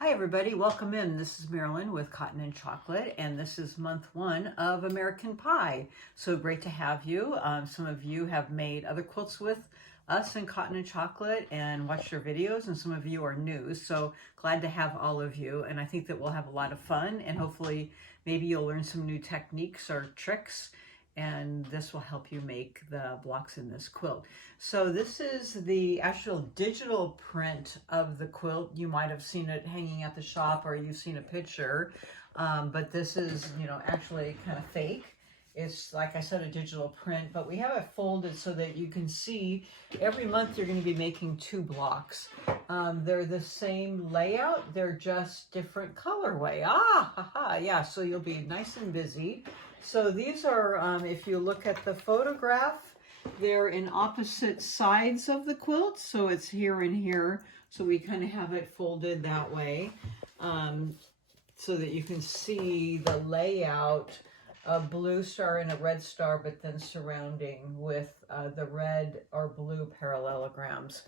Hi everybody, welcome in. This is Marilyn with Cotton and Chocolate, and this is month 1 of American Pie. So great to have you. Some of you have made other quilts with us in Cotton and Chocolate and watched our videos, and some of you are new. So glad to have all of you, and I think that we'll have a lot of fun, and hopefully maybe you'll learn some new techniques or tricks, and this will help you make the blocks in this quilt. So this is the actual digital print of the quilt. You might have seen it hanging at the shop, or you've seen a picture, but this is, actually kind of fake. It's, like I said, a digital print, but we have it folded so that you can see every month you're going to be making 2 blocks. They're the same layout, they're just different colorway. Yeah, so you'll be nice and busy. So these are, if you look at the photograph, they're in opposite sides of the quilt. So it's here and here. So we kind of have it folded that way, so that you can see the layout. A blue star and a red star, but then surrounding with the red or blue parallelograms.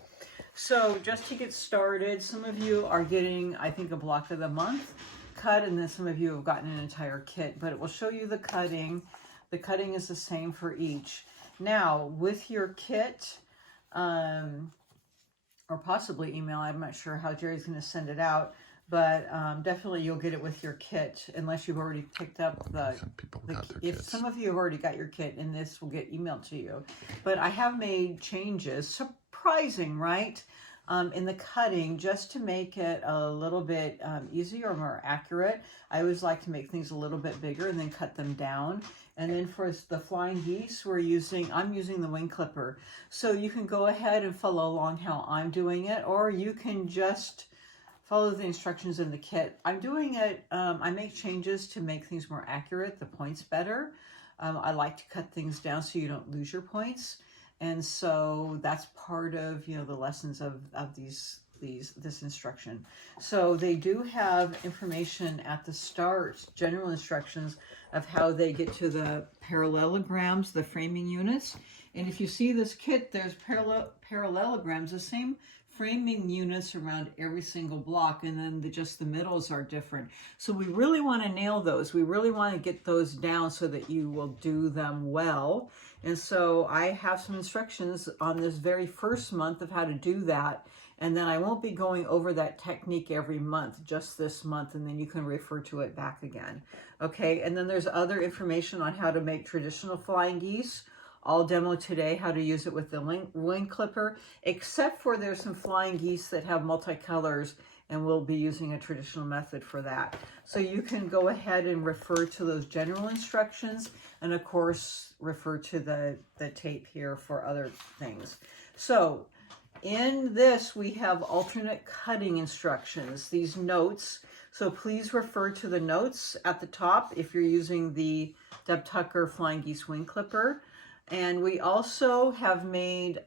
So just to get started, some of you are getting, I think, a block of the month cut, and then some of you have gotten an entire kit, but it will show you the cutting. The cutting is the same for each. Now, with your kit, or possibly email, I'm not sure how Jerry's going to send it out, but definitely you'll get it with your kit, unless you've already picked up if some of you have already got your kit, and this will get emailed to you. But I have made changes, surprising, right? In the cutting, just to make it a little bit easier or more accurate. I always like to make things a little bit bigger and then cut them down. And then for the flying geese, I'm using the wing clipper. So you can go ahead and follow along how I'm doing it, or you can just follow the instructions in the kit. I'm doing it, I make changes to make things more accurate, the points better. I like to cut things down so you don't lose your points. And so that's part of, the lessons of this instruction. So they do have information at the start, general instructions of how they get to the parallelograms, the framing units. And if you see this kit, there's parallelograms, the same framing units around every single block, and then just the middles are different. So we really want to nail those. We really want to get those down so that you will do them well. And so I have some instructions on this very first month of how to do that. And then I won't be going over that technique every month, just this month, and then you can refer to it back again. Okay, and then there's other information on how to make traditional flying geese. I'll demo today how to use it with the wing clipper, except for there's some flying geese that have multicolors, and we'll be using a traditional method for that. So you can go ahead and refer to those general instructions, and of course refer to the tape here for other things. So in this we have alternate cutting instructions, these notes. So please refer to the notes at the top if you're using the Deb Tucker Flying Geese Wing Clipper. And we also have made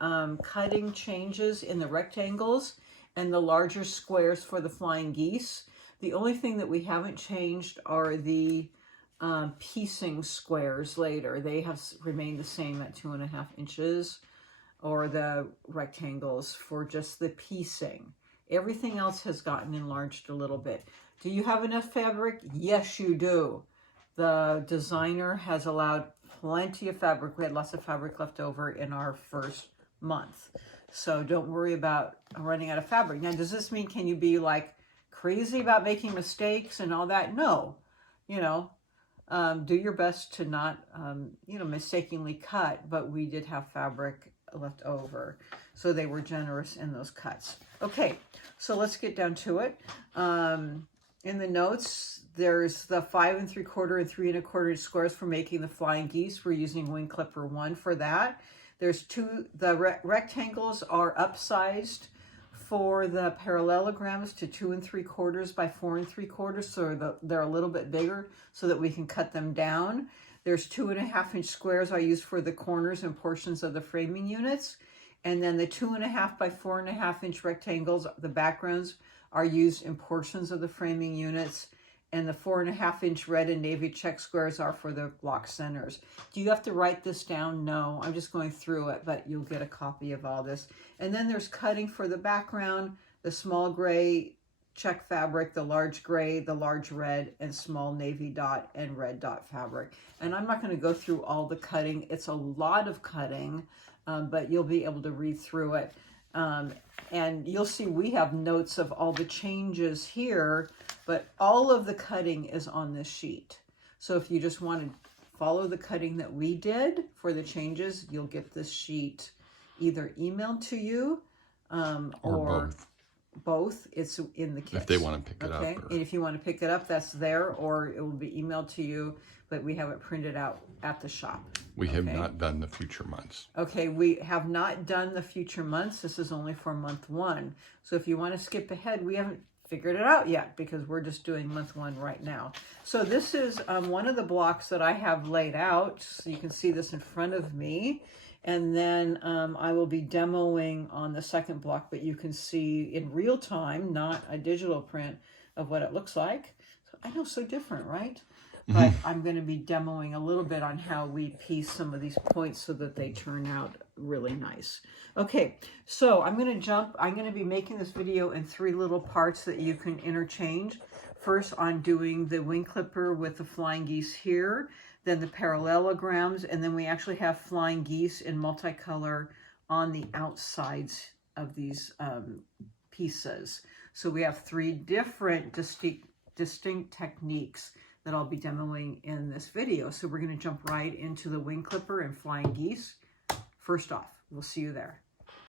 cutting changes in the rectangles and the larger squares for the flying geese. The only thing that we haven't changed are the piecing squares later. They have remained the same at 2.5 inches, or the rectangles for just the piecing. Everything else has gotten enlarged a little bit. Do you have enough fabric? Yes, you do. The designer has allowed plenty of fabric. We had lots of fabric left over in our first month. So don't worry about running out of fabric. Now, does this mean can you be like crazy about making mistakes and all that? No. Do your best to not, mistakenly cut, but we did have fabric left over. So they were generous in those cuts. Okay, so let's get down to it. In the notes, there's the 5 3/4 and 3 1/4 squares for making the flying geese. We're using wing clipper 1 for that. There's the rectangles are upsized for the parallelograms to 2 3/4 by 4 3/4, so they're a little bit bigger so that we can cut them down. There's 2.5 inch squares I use for the corners and portions of the framing units. And then the 2.5 by 4.5 inch rectangles, the backgrounds, are used in portions of the framing units, and the 4.5 inch red and navy check squares are for the block centers. Do you have to write this down? No, I'm just going through it, but you'll get a copy of all this. And then there's cutting for the background, the small gray check fabric, the large gray, the large red, and small navy dot and red dot fabric. And I'm not going to go through all the cutting. It's a lot of cutting, but you'll be able to read through it. And you'll see we have notes of all the changes here, but all of the cutting is on this sheet. So if you just want to follow the cutting that we did for the changes, you'll get this sheet either emailed to you or both. It's in the kit. If they want to pick it up. Okay, and if you want to pick it up, that's there, or it will be emailed to you, but we have it printed out at the shop. We have not done the future months. Okay, we have not done the future months. This is only for month 1. So if you want to skip ahead, we haven't figured it out yet because we're just doing month 1 right now. So this is one of the blocks that I have laid out. So you can see this in front of me. And then I will be demoing on the second block, but you can see in real time, not a digital print, of what it looks like. So I know, so different, right? But I'm going to be demoing a little bit on how we piece some of these points so that they turn out really nice. Okay, so I'm going to be making this video in 3 little parts that you can interchange. First, I'm doing the wing clipper with the flying geese here, then the parallelograms, and then we actually have flying geese in multicolor on the outsides of these pieces. So we have 3 different distinct techniques that I'll be demoing in this video. So we're going to jump right into the wing clipper and flying geese. First off, we'll see you there.